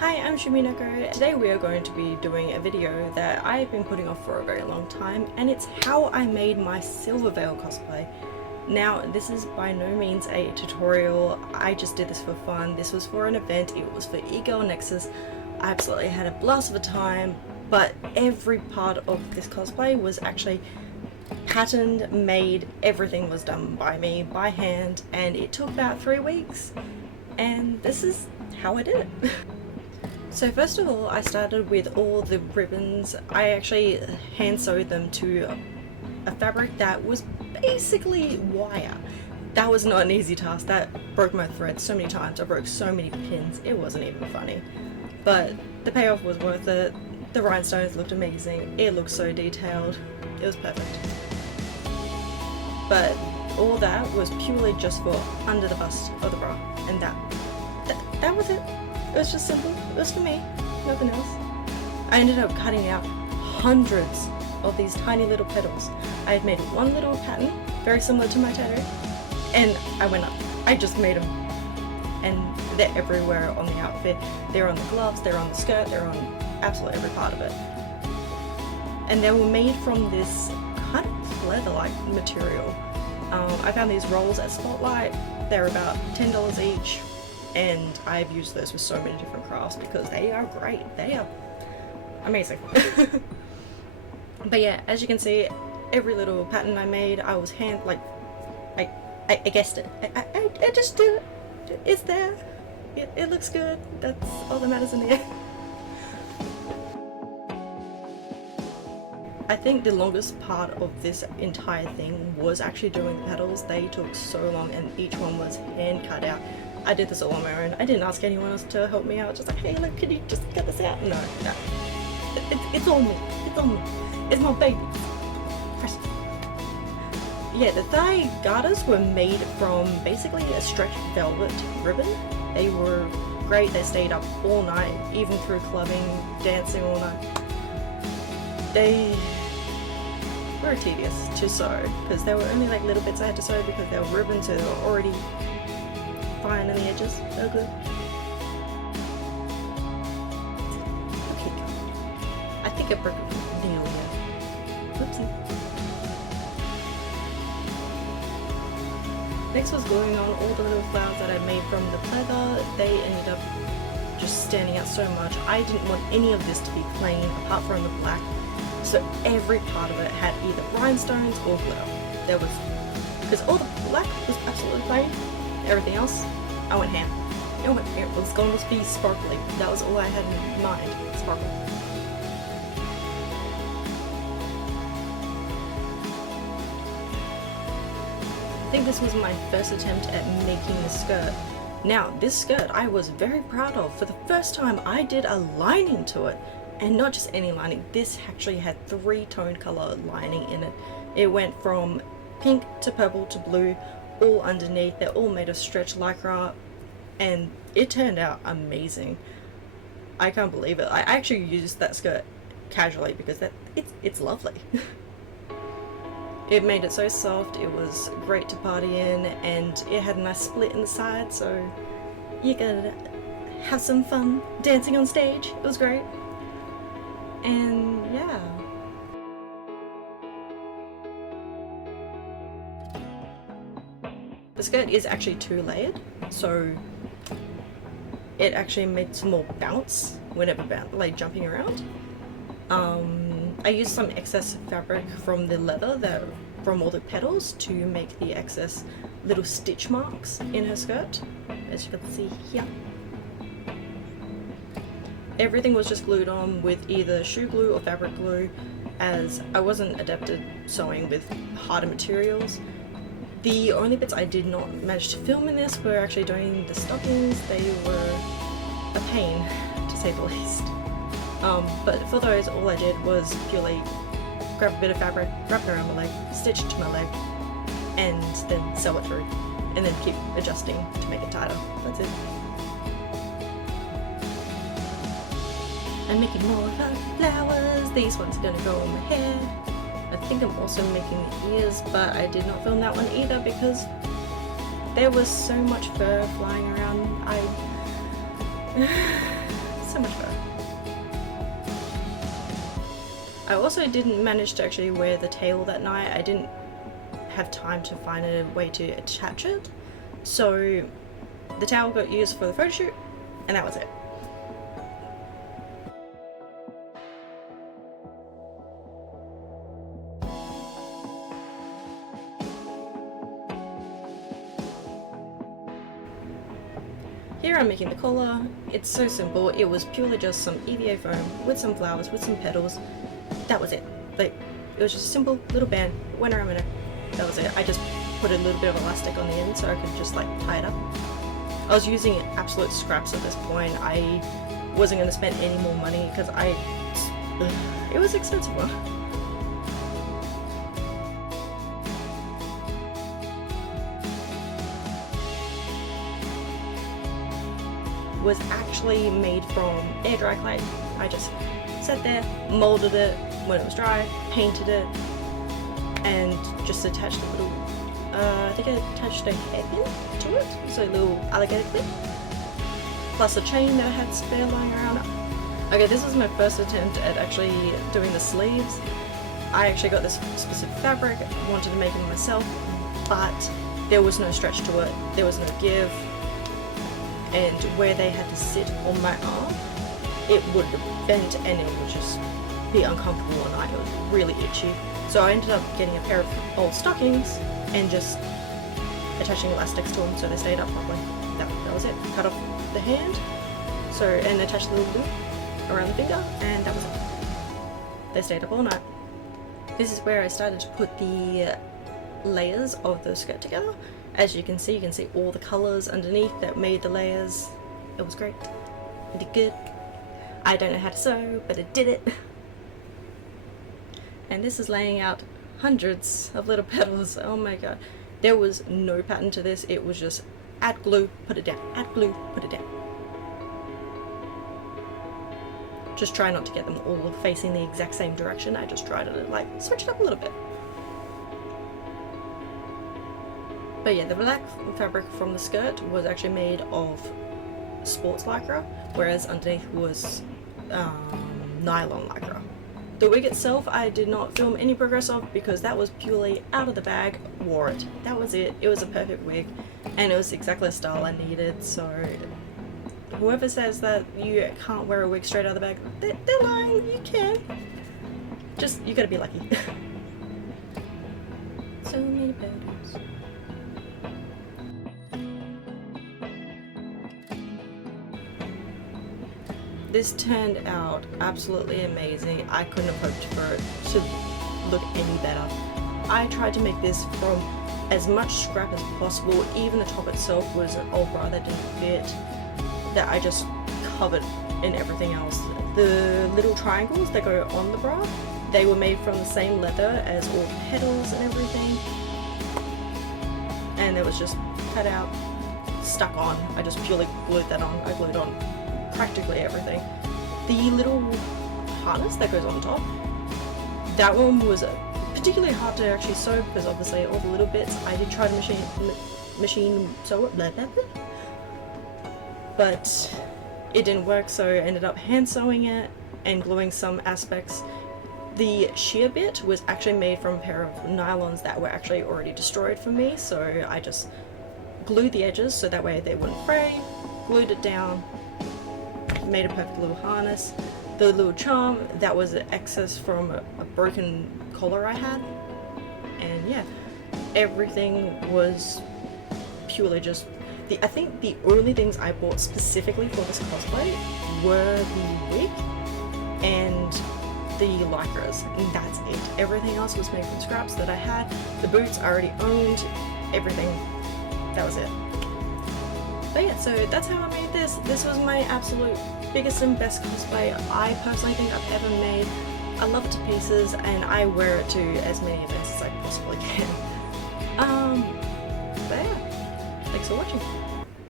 Hi, I'm Shuminako. Today we are going to be doing a video that I've been putting off for a very long time, and it's how I made my Silvervale cosplay. Now, this is by no means a tutorial. I just did this for fun. This was for an event. It was for eGirl Nexus. I absolutely had a blast of a time, but every part of this cosplay was actually patterned, made. Everything was done by me, by hand, and it took about 3 weeks. And this is how I did it. So first of all, I started with all the ribbons. I actually hand sewed them to a fabric that was basically wire. That was not an easy task. That broke my thread so many times. I broke so many pins. It wasn't even funny. But the payoff was worth it. The rhinestones looked amazing. It looked so detailed. It was perfect. But all that was purely just for under the bust of the bra, and that was it. It was just simple. It was for me, nothing else. I ended up cutting out hundreds of these tiny little petals. I had made one little pattern, very similar to my tattoo, and I went up. I just made them. And they're everywhere on the outfit. They're on the gloves, they're on the skirt, they're on absolutely every part of it. And they were made from this kind of leather-like material. I found these rolls at Spotlight. They're about $10 each. And I've used those with so many different crafts because they are great. They are amazing. But yeah, as you can see, every little pattern I made, I was I guessed it. I just do it. It's there. It looks good. That's all that matters in the end. I think the longest part of this entire thing was actually doing the petals. They took so long and each one was hand cut out. I did this all on my own. I didn't ask anyone else to help me out. Just like, hey, look, can you just cut this out? No. It's on me. It's on me. It's my baby. Precious. Yeah, the thigh garters were made from basically a stretched velvet ribbon. They were great. They stayed up all night, even through clubbing, dancing all night. They were tedious to sew because there were only like little bits I had to sew because they were ribbons, so they were already fine on the edges. So good. Okay. I think I broke the nail here. Whoopsie. Next was gluing on all the little flowers that I made from the pleather. They ended up just standing out so much. I didn't want any of this to be plain apart from the black. So every part of it had either rhinestones or glitter. There was, because all the black was absolutely plain. Everything else, I went ham. It was going to be sparkly. That was all I had in mind, sparkle. I think this was my first attempt at making a skirt. Now, this skirt I was very proud of. For the first time, I did a lining to it. And not just any lining, this actually had 3-tone color lining in it. It went from pink to purple to blue, all underneath. They're all made of stretch lycra, and it turned out amazing. I can't believe it. I actually used that skirt casually because it's lovely. It made it so soft, it was great to party in, and it had a nice split in the side, so you could have some fun dancing on stage. It was great. And yeah. The skirt is actually 2-layered, so it actually made some more bounce whenever like jumping around. I used some excess fabric from the leather from all the petals to make the excess little stitch marks in her skirt, as you can see here. Everything was just glued on with either shoe glue or fabric glue, as I wasn't adept at sewing with harder materials. The only bits I did not manage to film in this were actually doing the stockings. They were a pain, to say the least. But for those, all I did was purely grab a bit of fabric, wrap it around my leg, stitch it to my leg, and then sew it through, and then keep adjusting to make it tighter. That's it. I'm making more flowers. These ones are gonna go on my head. I think I'm also making the ears, but I did not film that one either because there was so much fur flying around. so much fur. I also didn't manage to actually wear the tail that night. I didn't have time to find a way to attach it. So the towel got used for the photo shoot, and that was it. Here I'm making the collar. It's so simple. It was purely just some EVA foam with some flowers, with some petals. That was it. Like, it was just a simple little band, went around my neck. That was it. I just put a little bit of elastic on the end so I could just like tie it up. I was using absolute scraps at this point. I wasn't going to spend any more money because it was expensive. Was actually made from air dry clay. I just sat there, molded it when it was dry, painted it, and just attached a little, I think I attached a hairpin to it, so a little alligator clip, plus a chain that I had spare lying around. Okay, this was my first attempt at actually doing the sleeves. I actually got this specific fabric, wanted to make it myself, but there was no stretch to it, there was no give, and where they had to sit on my arm, it would bend and it would just be uncomfortable, and it was really itchy. So I ended up getting a pair of old stockings and just attaching elastics to them so they stayed up properly. That was it. Cut off the hand, and attached a little loop around the finger, and that was it. They stayed up all night. This is where I started to put the layers of the skirt together. As you can see all the colours underneath that made the layers. It was great. It did good. I don't know how to sew, but it did it. And this is laying out hundreds of little petals. Oh my god. There was no pattern to this. It was just add glue, put it down, add glue, put it down. Just try not to get them all facing the exact same direction. I just tried to like switch it up a little bit. But yeah, the black fabric from the skirt was actually made of sports lycra, whereas underneath was nylon lycra. The wig itself I did not film any progress of because that was purely out of the bag, wore it. That was it. It was a perfect wig and it was exactly the style I needed, so whoever says that you can't wear a wig straight out of the bag, they're lying. You can. Just, you gotta be lucky. So many petals. This turned out absolutely amazing. I couldn't have hoped for it to look any better. I tried to make this from as much scrap as possible. Even the top itself was an old bra that didn't fit, that I just covered in everything else. The little triangles that go on the bra, they were made from the same leather as all the petals and everything. And it was just cut out, stuck on. I just purely glued that on. I glued on practically everything. The little harness that goes on top, that one was particularly hard to actually sew because obviously all the little bits I did try to machine sew it, blah, blah, blah. But it didn't work, so I ended up hand sewing it and gluing some aspects. The sheer bit was actually made from a pair of nylons that were actually already destroyed for me, so I just glued the edges so that way they wouldn't fray, glued it down, made a perfect little harness. The little charm, that was excess from a broken collar I had, and yeah, everything was purely just I think the only things I bought specifically for this cosplay were the wig and the lycras, and that's it. Everything else was made from scraps that I had. The boots I already owned, everything, that was it. But yeah, so that's how I made this. This was my absolute biggest and best cosplay I personally think I've ever made. I love it to pieces and I wear it to as many events as I possibly can. But yeah, thanks for watching.